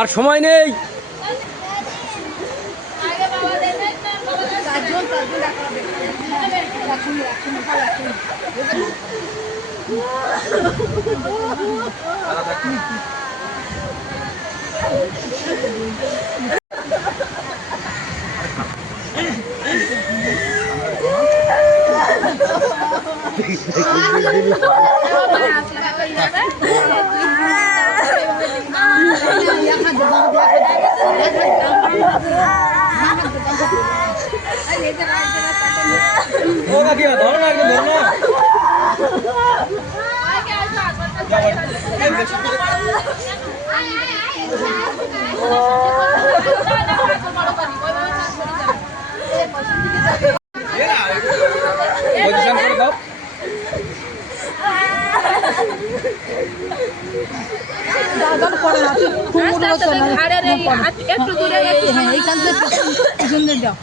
আর সময় নেই। একটু দূরে এইখান থেকে পিছন দিয়ে যাও।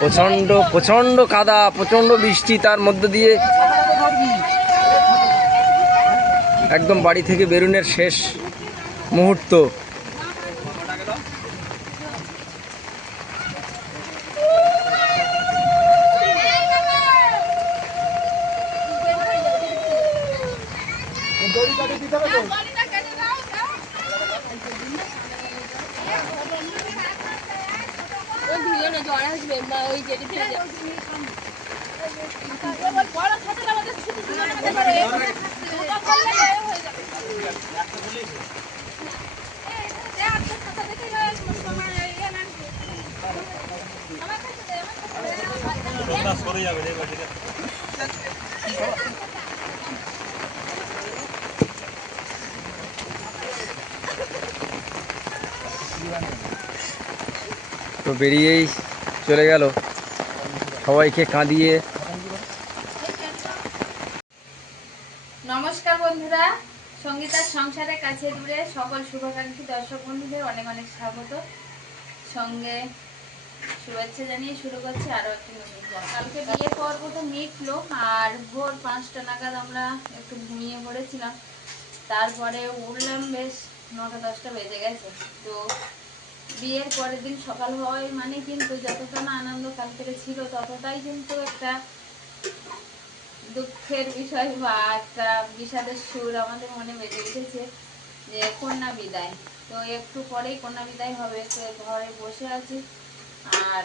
প্রচন্ড প্রচন্ড কাদা, প্রচন্ড বৃষ্টি, তার মধ্য দিয়ে একদম বাড়ি থেকে বেরোনোর শেষ মুহূর্ত। তো বেরিয়েই চলে গেল সবাইকে কাঁদিয়ে। নমস্কার বন্ধুরা, সঙ্গীতার সংসারের কাছে দূরে সকল শুভাকাঙ্ক্ষী দর্শক বন্ধুদের অনেক অনেক স্বাগত। সঙ্গে শুভেচ্ছা জানিয়ে শুরু করছি আরো একটি নতুন ব্লগ। কালকে বিয়ের পর্বটা মিটলো আর ভোর 5টা নাগাদ আমরা একটু ঘুমিয়ে পড়েছিলাম। তারপরে উঠলাম বেশ 9টা-10টা বেজে গেছে। তো বিয়ের পরের দিন সকাল হয় মানে কিন্তু যতটা না আনন্দ কালকে ছিল ততটাই কিন্তু একটা দুঃখের বিষয় বা একটা বিষাদের সুর আমাদের মনে বেজে উঠেছে যে কন্যা বিদায়। তো একটু পরেই কন্যা বিদায় হবে, তো ঘরে বসে আছি। আর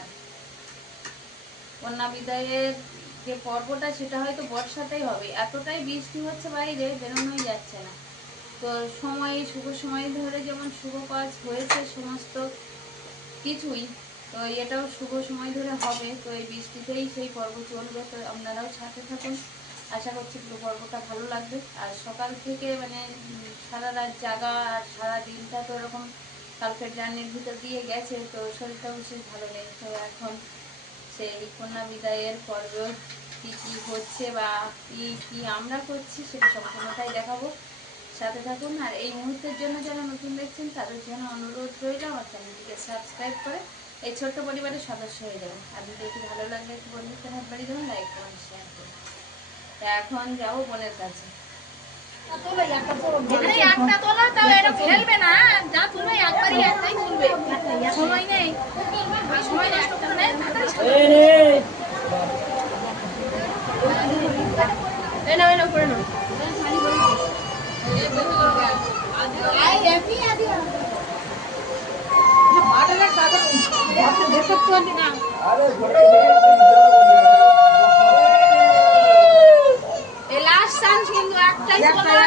কন্যা বিদায়ের যে পর্বটা সেটা হয়তো বর্ষাতেই হবে, এতটাই বৃষ্টি হচ্ছে বাইরে বেরোনোই যাচ্ছে না। তো শুভ সময় ধরে যেমন শুভ কাজ হয়েছে সমস্ত কিছুই, তো এটাও শুভ সময় ধরে হবে। তো এই বৃষ্টিতেই সেই পর্ব চলবে। তো আপনারাও সাথে থাকুন, আশা করছি পুরো পর্বটা ভালো লাগবে। আর সকাল থেকে মানে সারা রাত জাগা আর সারা দিনটা তো এরকম কালকের জার্নির ভিতর দিয়ে গেছে, তো শরীরটাও বিশেষ ভালো নেই। তো এখন সেই কন্যা বিদায়ের পর্ব কী কী হচ্ছে বা কি আমরা করছি সেটা সম্পূর্ণটাই দেখাবো, সাথে থাকুন। আর এই মুহূর্তের জন্য যারা নতুন দেখছেন তাদের জন্য অনুরোধ রইল আমার চ্যানেলটিকে সাবস্ক্রাইব করে এই ছোট্ট পরিবারের সদস্য হয়ে যাবেন। আর ভিডিওটি ভালো লাগলে একটু বন্ধুদের হাত বাড়িয়ে দেবেন, লাইক করুন, শেয়ার করুন। এখন যাবো বোনের কাছে। একটা তোলা তাও এটা ফেলবে না, যা তুলবে একবারই একটাই তুলবে, সময় নেই, সময় নষ্ট করে নেই। করে নাও লাস্ট চান্স কিন্তু একটাই তোলা।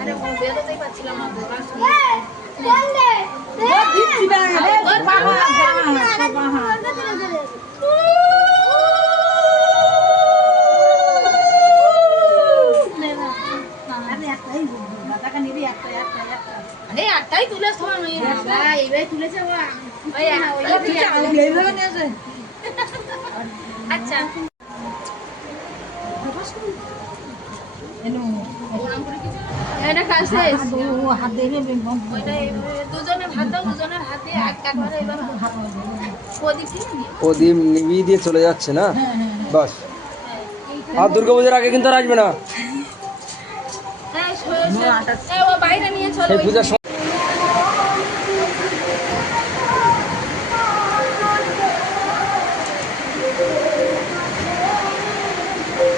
আরে বেরোতেই পারছিলাম না। একটাই তুলে তুলেছে। আচ্ছা এটা কাছে হাত দিয়ে দুজনে ভাত দাও, দুজনের হাত দিয়ে একবারে এবার প্রদীপ প্রদীপ নিভিয়ে দিয়ে চলে যাচ্ছে না, বাস। আর দুর্গাপূজার আগে কিন্তু আর আসবে না, ও বাইরে নিয়ে চলো। সেই পূজার সময়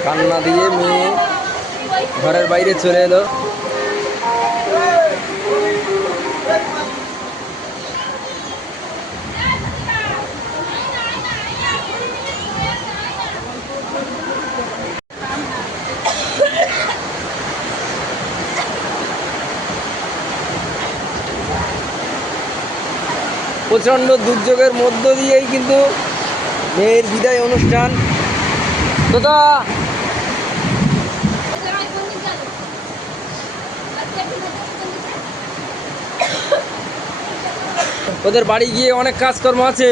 কান্না দিয়ে মেয়ে ঘরের বাইরে চলে এলো। প্রচণ্ড দুর্যোগের মধ্য দিয়েই কিন্তু মেয়ের বিদায় অনুষ্ঠান। দাদা ওদের বাড়ি গিয়ে অনেক কাজকর্ম আছে।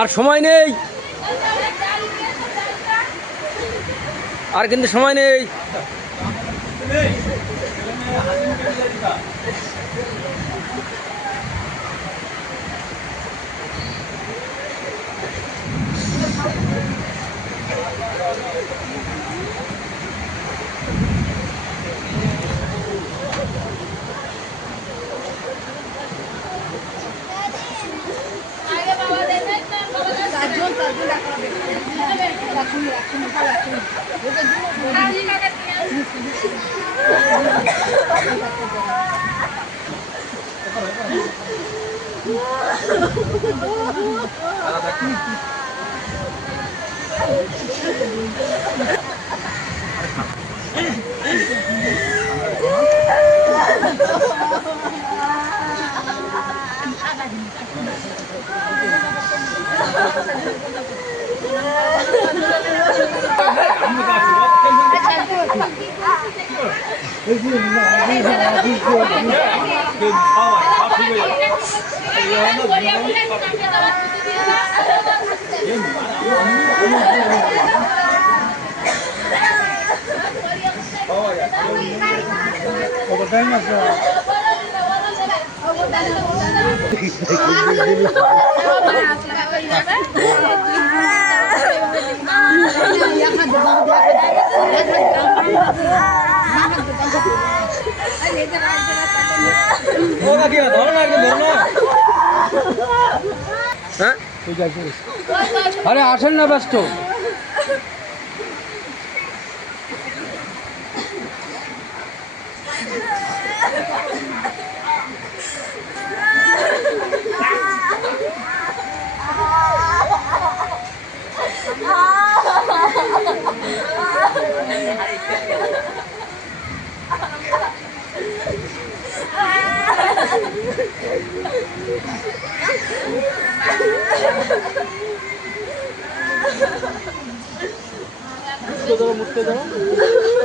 আর সময় নেই, আর কিন্তু সময় নেই। হ্যাঁ আরে আসেন না ব্যস্ত।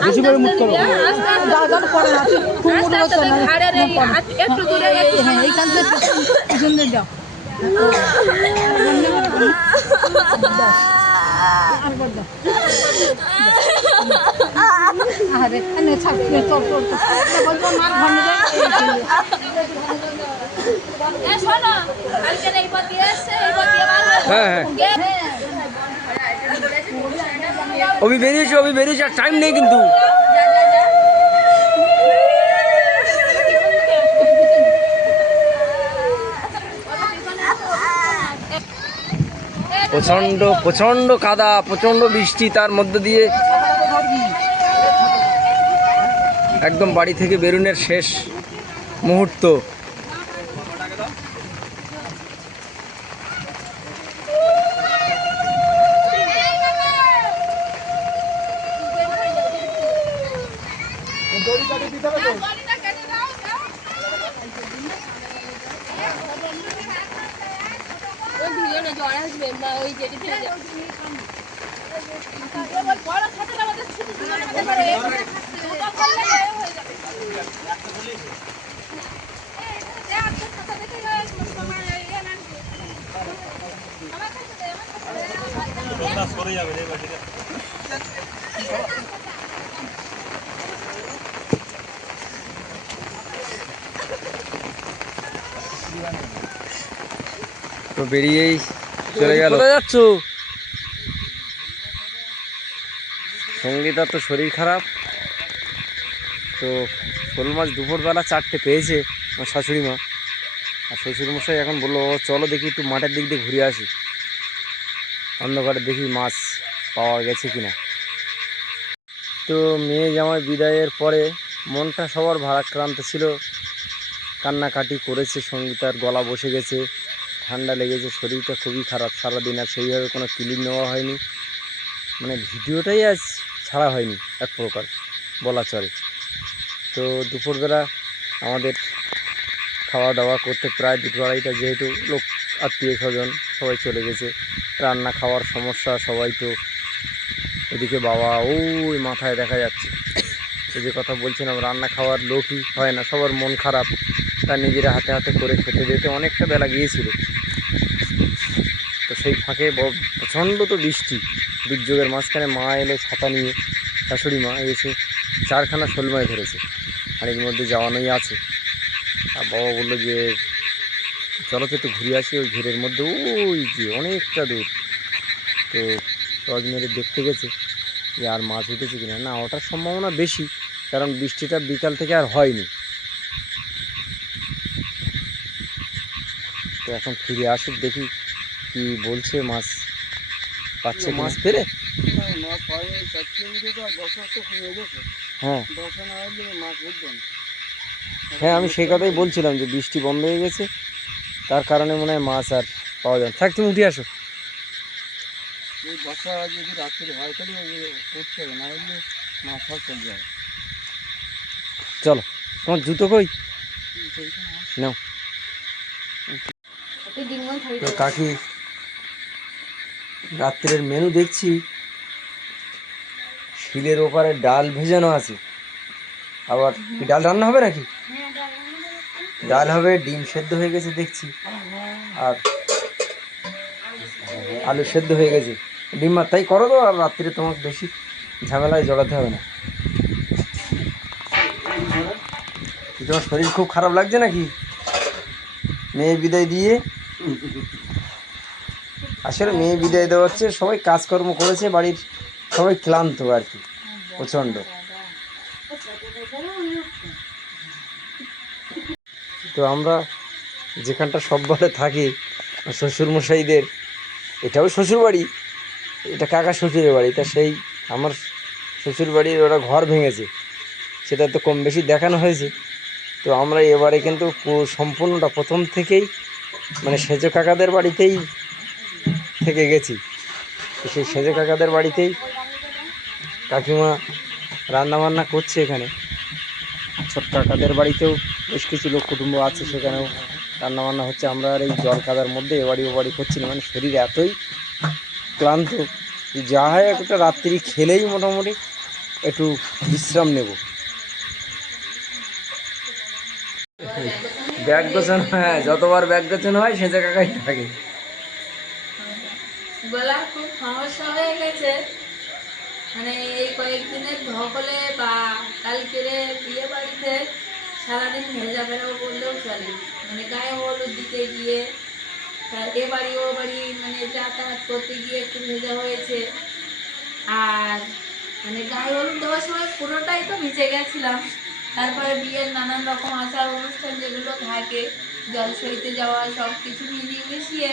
বেশি করে মুখ করো। একটু দূরে এইখান থেকে পিছন দিয়ে যাও। আরে ছাড় চল চল বলবো মার ঘর নিয়ে হ্যাঁ হ্যাঁ অভি বেরিয়েছে, অভি বেরিয়েছে, আর টাইম নেই কিন্তু। প্রচন্ড প্রচন্ড কাদা, প্রচন্ড বৃষ্টি, তার মধ্যে দিয়ে একদম বাড়ি থেকে বেরোনোর শেষ মুহূর্ত। তো বেরিয়েই চলে গেল। কোথায় যাচ্ছ? সঙ্গীতার তো শরীর খারাপ, তো শোল মাছ দুপুরবেলা 4টে পেয়েছে আমার শাশুড়ি মা, আর শ্বশুরমশাই এখন বললো চলো দেখি একটু মাঠের দিক দিয়ে ঘুরে আসি, অন্ধকারে দেখি মাছ পাওয়া গেছে কিনা। তো মেয়ে জামাই বিদায়ের পরে মনটা সবার ভারাক্রান্ত ছিল, কান্নাকাটি করেছে, সঙ্গীতার গলা বসে গেছে, ঠান্ডা লেগেছে, শরীরটা খুবই খারাপ সারাদিন, আর সেইভাবে কোনো ক্লিপ নেওয়া হয়নি, মানে ভিডিওটাই আজ ছাড়া হয়নি এক প্রকার বলা চলে। তো দুপুরবেলা আমাদের খাওয়া দাওয়া করতে প্রায় 2-2:30টা, যেহেতু লোক আত্মীয় স্বজন সবাই চলে গেছে, রান্না খাওয়ার সমস্যা, সবাই তো এদিকে বাবা ওই মাথায় দেখা যাচ্ছে, এই যে কথা বলছিলাম রান্না খাওয়ার লোকই হয় না, সবার মন খারাপ, তার নিজেরা হাতে হাতে করে খেতে দিতে অনেকটা বেলা গিয়েছিল। তো সেই ফাঁকে প্রচণ্ড তো বৃষ্টি, দুর্যোগের মাঝখানে মা এলো ছাতা নিয়ে, শাশুড়ি মা এসে 4খানা শোল মাছ ধরেছে, আর এর মধ্যে যাওয়ানোই আছে। আর বাবা বললো যে চলো তো একটু ঘুরে আসি ওই ঘেরের মধ্যে, ওই যে অনেকটা দূর। তো টর্চ মেরে দেখতে গেছে যে আর মাছ উঠেছে কিনা, না ওঠার সম্ভাবনা বেশি, কারণ বৃষ্টিটা বিকাল থেকে আর হয়নি। তো এখন ফিরে আসুক দেখি কি বলছে, মাছ পাচ্ছে, মাছ পেরে। হ্যাঁ হ্যাঁ আমি সেই কথাই বলছিলাম যে বৃষ্টি বন্ধ হয়ে গেছে, তার কারণে মনে হয় মাছ আর পাওয়া যায়। থাক তুমি উঠে আসো। বর্ষা যদি রাত্রি হয় তাহলে উঠতে হবে, না হলে মাছ সব চলে যায়। চলো, তোমার জুতো কই নাও। তো কাকি রাত্রের মেনু দেখছি, শিলের ওপারে ডাল ভেজানো আছে, আবার কি ডাল রান্না হবে নাকি? ডাল হবে, ডিম সেদ্ধ হয়ে গেছে দেখছি, আর আলু সেদ্ধ হয়ে গেছে, ডিম আর তাই করো তো, আর রাত্রে তোমাকে বেশি ঝামেলায় জড়াতে হবে না। তোমার শরীর খুব খারাপ লাগছে নাকি মেয়ে বিদায় দিয়ে? আসলে মেয়ে বিদায় দেওয়া হচ্ছে, সবাই কাজকর্ম করেছে, বাড়ির সবাই ক্লান্ত আর কি প্রচণ্ড। তো আমরা যেখানটা সববারে থাকি শ্বশুরমশাইদের, এটাও শ্বশুরবাড়ি, এটা কাকা শ্বশুরের বাড়ি, তা সেই আমার শ্বশুর বাড়ির ওরা ঘর ভেঙেছে, সেটা তো কম বেশি দেখানো হয়েছে। তো আমরা এবারে কিন্তু সম্পূর্ণটা প্রথম থেকেই মানে সেজ কাকাদের বাড়িতেই থেকে গেছি। তো সেই সেজ কাকাদের বাড়িতেই কাকিমা রান্নাবান্না করছে। এখানে ছোট কাকাদের বাড়িতেও বেশ কিছু লোক কুটুম্ব আছে, সেখানেও রান্নাবান্না হচ্ছে। আমরা আর এই জল কাদার মধ্যে এবাড়ি ওবাড়ি করছি না, মানে শরীর এতই ক্লান্ত যে যা হয় একটা রাত্রি খেলেই মোটামুটি একটু বিশ্রাম নেব। ব্যাগ গোছানো, হ্যাঁ, যতবার ব্যাগ গোছানো হয় সেজে কাকাই থাকে। গলার খুব সমস্যা হয়ে গেছে, মানে এই কয়েকদিনের ধকলে বা কালকের বিয়ে বাড়িতে সারাদিন ভেজা বেড়াবো বললেও চলে। মানে গায়ে হলুদ দিতে গিয়ে এ বাড়ি ও বাড়ি মানে যাতায়াত করতে গিয়ে একটু ভেজা হয়েছে। আর মানে গায়ে হলুদ দেওয়ার সময় পুরোটাই তো ভিজে গেছিলাম। তারপরে বিয়ের নানান রকম আচার অনুষ্ঠান যেগুলো থাকে, জল সইতে যাওয়া, সব কিছু মিলিয়ে মিশিয়ে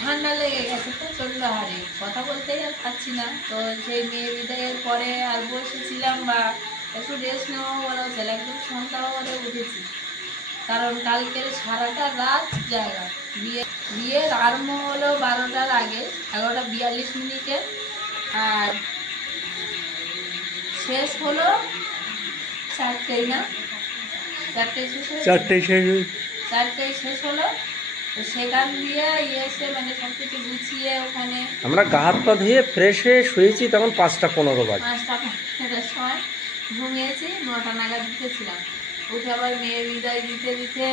ঠান্ডা লেগে গেছে প্রচণ্ড হারে, কথা বলতেই আর পারছি না। তো সেই মেয়ে বিদায়ের পরে আর বসেছিলাম বা একটু রেস্ট নেওয়া বলা চলে, একদম সন্ধ্যা হলে উঠেছি। কারণ কালকের সারাটা রাত জায়গা, বিয়ের আরম্ভ হলো 12টার আগে, 11:42 আর শেষ হলো 4টেই, না 4টেই শেষ হয়েছে, 4টেই শেষ হলো। তো সেখান দিয়ে এসে মানে সব কিছু গুছিয়ে ওখানে আমরা গা হাত পা ধুয়ে ফ্রেশ হয়ে শুয়েছি তখন 5:15 বাজে। 5টার সময় ঘুমিয়েছি, 9টা নাগাদ উঠেছিলাম। উঠে আবার মেয়ে বিদায় দিতে দিতে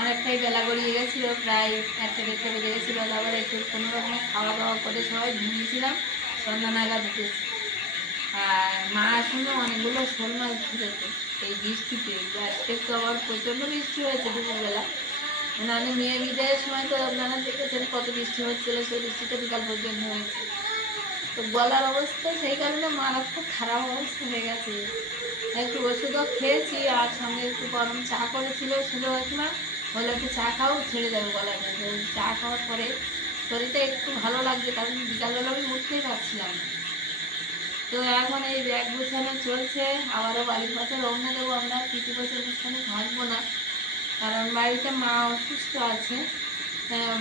অনেকটাই বেলা গড়িয়ে গেছিলো, প্রায় 1টা-1:30 বেজে গেছিলো। তারপরে একটু কোনো রকম খাওয়া দাওয়া করে সবাই ঘুমিয়েছিলাম, সন্ধ্যা নাগাদ উঠেছি। আর মা শুনে অনেকগুলো শোল মাছ ধরেছে এই বৃষ্টিতে। আজকে তো আবার প্রচণ্ড বৃষ্টি হয়েছে দুপুরবেলা, মানে আমি মেয়ে বিদায়ের সময় তো আপনারা দেখেছেন কত বৃষ্টি হচ্ছিল, সেই বৃষ্টিটা বিকাল পর্যন্ত হয়েছে। তো গলার অবস্থা সেই কারণে মারাত্মক খারাপ অবস্থা হয়ে গেছে। একটু ওষুধও খেয়েছি, আর সঙ্গে একটু গরম চা করেছিল ছিল কাকিমা, বলে একটু চা খাও ছেড়ে যাবে গলাটা। তো চা খাওয়ার পরে শরীরটা একটু ভালো লাগছে, কারণ বিকালবেলা আমি উঠতেই পারছিলাম না। তো এখন এই ব্যাগ গুছানো চলছে, আবারও বাড়ির পথে রওনা দেবো। আমরা প্রীতি বছর অনুষ্ঠানে থাকবো না, কারণ বাড়িতে মা অসুস্থ আছে।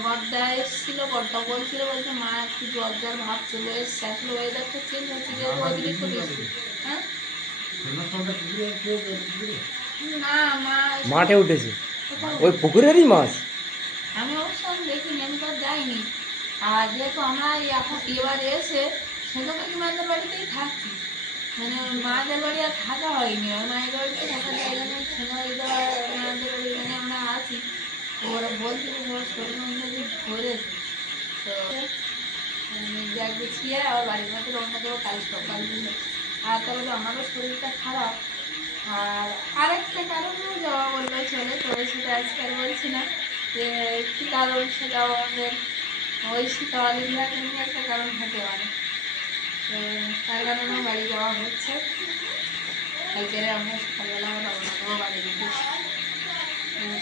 বর্দা এসেছিলো, বর্দা বলছিল, বলছে মা একটু জ্বর জ্বর ভাব চলে এসছে, আসলে ওয়েদারটা চেঞ্জ হচ্ছে যে অতিরিক্ত বেশি। হ্যাঁ, না মা মাঠে উঠেছে ওই পুকুরেরই মাছ। আমি অবশ্য আমি দেখিনি, আমি তো আর যাইনি। আর যেহেতু আমরা এখন এবার এসে সেতো কাকিমাদের বাড়িতেই থাকছি, মানে মাদের বাড়ি আর থাকা হয়নি। আর মায়ের বাড়িতে থাকার জায়গা নেই, ছেলে মাদের বাড়ি এখানে আমরা আছি। তো ওরা বলছিল ওরা শরীর মধ্যে ধরেছে। তো ব্যাগ গুছিয়ে আবার বাড়ির মধ্যে রওনা দেবো কাল সকাল দিলে। আর তাহলে আমারও শরীরটা খারাপ। আর আরেকটা কারণেও যাওয়া বললেও চলে, তো সেটা আজকে আর বলছি না যে কী কারণ, সেটাও আমাদের ওই শীতকালীন নিয়ে একটা কারণ হতে পারে। তো তার কারণেও বাড়ি যাওয়া হচ্ছে। কালকেরে আমরা সকালবেলা রওনা দেবো বাড়ির উদ্দেশ্যে।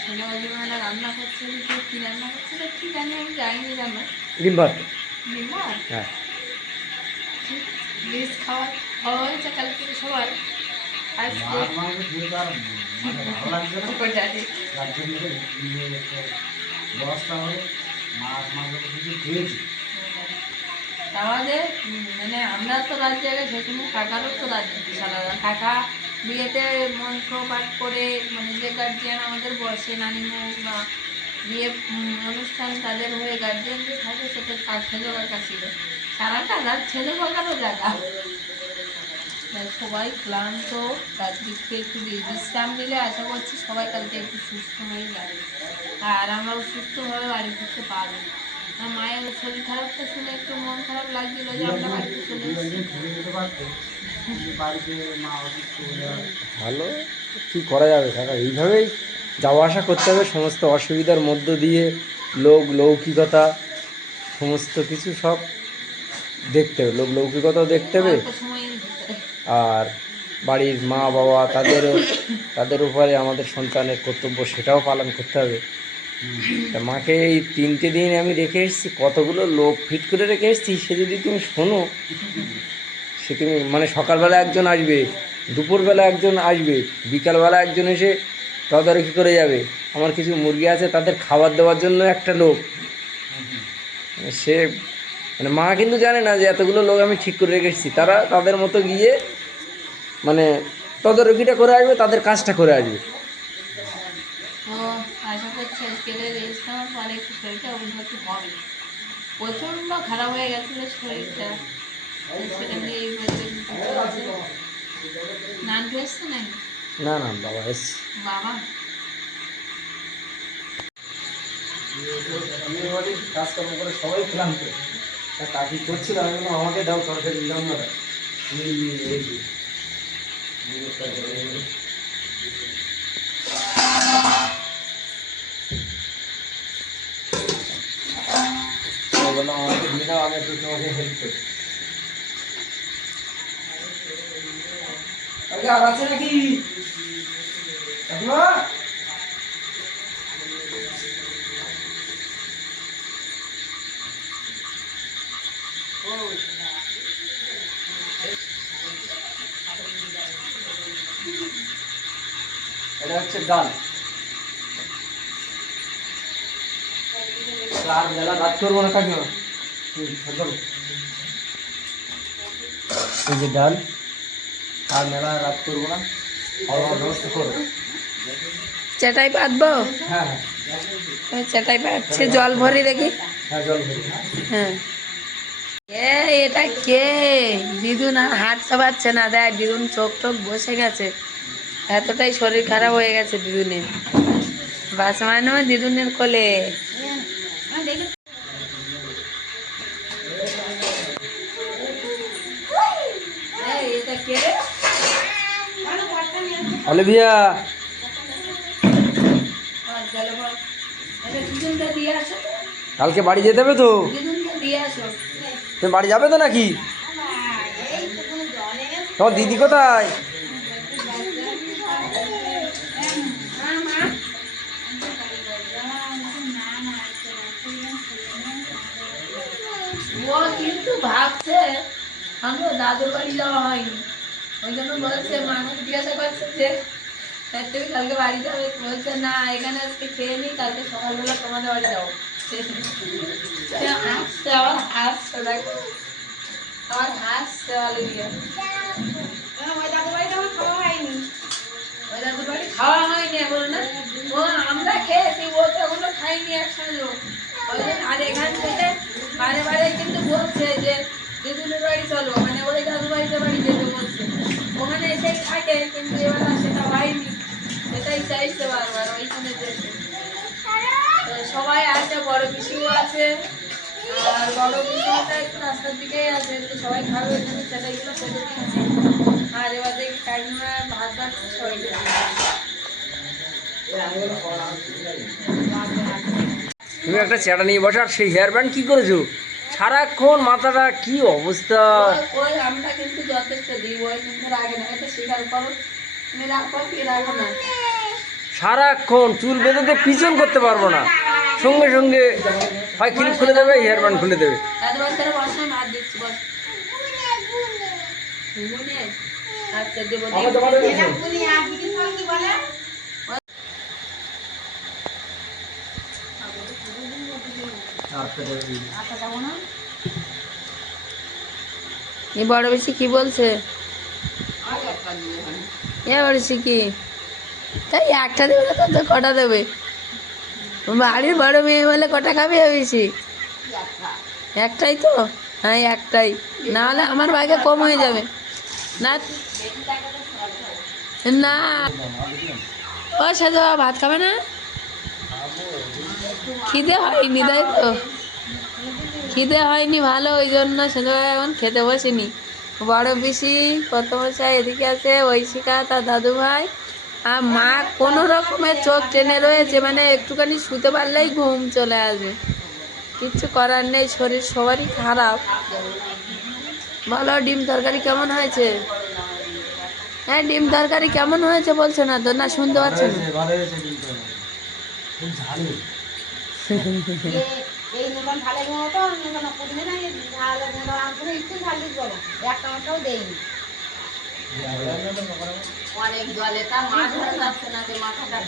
ছেলে অজিমানা রান্না করছে, কী রান্না করছে তো ঠিক জানি, আমি যাইনি জানো। ডিম ভাত, ডিমার হ্যাঁ। বেশ খাওয়া খাওয়া হয়েছে কালকে সবাই। আজকে ওটাতে আমাদের মানে আমরা তো রাত জায়গায়, সেখানে কাকারও তো রাত আলাদা। কাকা বিয়েতে মন্ত্র পাঠ করে, মানে যে গার্জিয়ান আমাদের বসে নানিমা বা বিয়ে অনুষ্ঠান তাদের হয়ে গার্জিয়ান যে থাকে, সেটা তার ছেলে কাকা ছিল। সারাটা রাত ছেলে কাকারও জায়গা। সবাই ক্লান্ত, রাত্রিকে একটু বিশ্রাম নিলে আশা করছি সবাই কালকে একটু সুস্থ হয়ে যাবে, আর আমরাও সুস্থভাবে বাড়ি ফিরতে পারবো। আর মায়ের শরীর খারাপটা শুনে একটু মন খারাপ লাগছিল যে আমরা বাড়িতে চলে এসেছি। ভালো, কী করা যাবে কাকা, এইভাবেই যাওয়া আসা করতে হবে। সমস্ত অসুবিধার মধ্য দিয়ে লৌকিকতা সমস্ত কিছু সব দেখতে হবে, লৌকিকতাও দেখতে হবে। অল্প সময়ের ভিতরে আর বাড়ির মা বাবা তাদের উপরে আমাদের সন্তানের কর্তব্য, সেটাও পালন করতে হবে। তা মাকে এই 3টে দিন আমি রেখে এসেছি, কতগুলো লোক ফিট করে রেখে এসেছি, সে যদি তুমি শোনো, সে তুমি মানে সকালবেলা একজন আসবে, দুপুরবেলা একজন আসবে, বিকালবেলা একজন এসে তদারকি করে যাবে। আমার কিছু মুরগি আছে, তাদের খাবার দেওয়ার জন্য একটা লোক, সে মানে মা কিন্তু জানে না যে এতগুলো লোক আমি ঠিক করে রেখে এসেছি। তারা তাদের মতো গিয়ে মানে তদারকিটা করে আসবে, তাদের কাজটা করে আসবে। তো আশা করছি আজকে রেস্ট নেওয়ার পরে একটু শরীরটা উন্নতি হবে। প্রচণ্ড খারাপ হয়ে গেছিলো শরীরটা, সেখানে এই বলতে নান এসছে নাকি? না না বাবা এসছি। বাবা বিয়ে বাড়ির কাজকর্ম করে সবাই ক্লান্ত, তা কাকি করছিল, আমি বললাম আমাকে দাও তরকারি রান্নাটা। বললাম আমাকে দিয়ে দাও, আমি একটু তোমাকে হেল্প করি। আর আছে নাকি কাকিমা? এটা হচ্ছে ডাল। আর মেলা রাত করবো না কাকিমা, এই যে ডাল, আর মেলা রাত করবো না, খাওয়ার ব্যবস্থা করো। চাটাই পাতবো? হ্যাঁ ওই চাটাই পাচ্ছে, জল ভরি দেখি। হ্যাঁ জল ভরি। হ্যাঁ এটা কে? দিদুন আর হাঁটতে পারছে না, দেখ দিদুন চোখ টোক বসে গেছে, এতটাই শরীর খারাপ হয়ে গেছে দিদুনের। বাস মানে দিদুনের কোলে। এটা কে রে? অলিভিয়া, দিদুনটা দিয়ে আসো, কালকে বাড়ি যেতে হবে তো? দিদুনটা দিয়ে আসো। তুমি বাড়ি যাবে তো নাকি? তোমার দিদি কোথায়? ও কিন্তু ভাবছে আমরা দাদুর বাড়ি যাওয়া হয়নি, ওই জন্য বলছে, মাকে জিজ্ঞাসা করছে যে তুমি কালকে বাড়ি যাবে, বলছে না এখানে আজকে খেয়ে নি, কালকে সকালবেলা তোমাদের বাড়ি যাবো। হাসছে, আবার হাসছে, দেখো আবার হাসছে। ওই দাদুর বাড়ি খাওয়া হয়নি এখন না, ও আমরা খেয়েছি, ও তো এখনো খাইনি একসঙ্গে। আর এখান থেকে বারে বারে কিন্তু বলছে যে দিদুনের বাড়ি চলো, মানে ওই দাদু বাড়িতে বাড়ি যেতে বলছে, ওখানে এসেই থাকে, কিন্তু এবার আর সেটা হয়নি, সেটাই চাইছে বারবার ওইখানে যেতে। তো সবাই আছে, বড় পিসিও আছে, আর বড় পিসিটা একটু রাস্তার দিকেই আছে, তো সবাই খাবে ওইখানে, সেটাইগুলো খেতে দিয়েছি। আর এবার দেখি কাকিমা ভাত বাড়ছে, সবাইকে তুমি একটা চেটা নিয়ে বসো, আর সেই হেয়ার ব্যান্ড কি করেছো? সারাক্ষণ মাথাটা কি অবস্থা। ওই আমরা কিন্তু যথেষ্ট দিই, ওই কিন্তু রাগে না, এটা স্বীকার করো, তুমি রাখো কি রাখো না। সারাক্ষণ চুল বেঁধে পিছন করতে পারবো না, সঙ্গে সঙ্গে হয় ক্লিপ খুলে দেবে, হেয়ার ব্যান্ড খুলে দেবে। এত বছর বসে ভাত দিচ্ছি, বস। ঘুমোনে? আচ্ছা দেবো, এ বড় বেশি কি বলছে? এ বড় বেশি কি তাই একটা দেবে না, তো কটা দেবে? বাড়ির বড় মেয়ে বলে কটা খাবে বেশি? একটাই তো, হ্যাঁ একটাই, না হলে আমার ভাগে কম হয়ে যাবে। না না ও সাজা ভাত খাবে না, খিদে হয়নি তাই তো, খিদে হয়নি ভালো, ওই জন্য সাজা এখন খেতে বসেনি। বড় পিসি কত মশাই এদিকে আছে, ঐশিকা তার দাদু ভাই, আর মা কোনো রকমের চোখ টেনে রয়েছে, মানে একটুখানি শুতে পারলেই ঘুম চলে আসে, কিচ্ছু করার নেই, শরীর সবারই খারাপ। বলো ডিম তরকারি কেমন হয়েছে? হ্যাঁ ডিম তরকারি কেমন হয়েছে বলছো না তো, না শুনতে পাচ্ছ না? ভালো হয়েছে কিন্তু খুব ঝাল। এই নুন ঝালের মতো নুন পুদিনে না ঝাল আমগুলো একটু ঝাল দিস বলো, একটা মাত্রাও দেয়নি। অনেক জলে তা মাছ ধরা যাচ্ছে না যে মাথাটা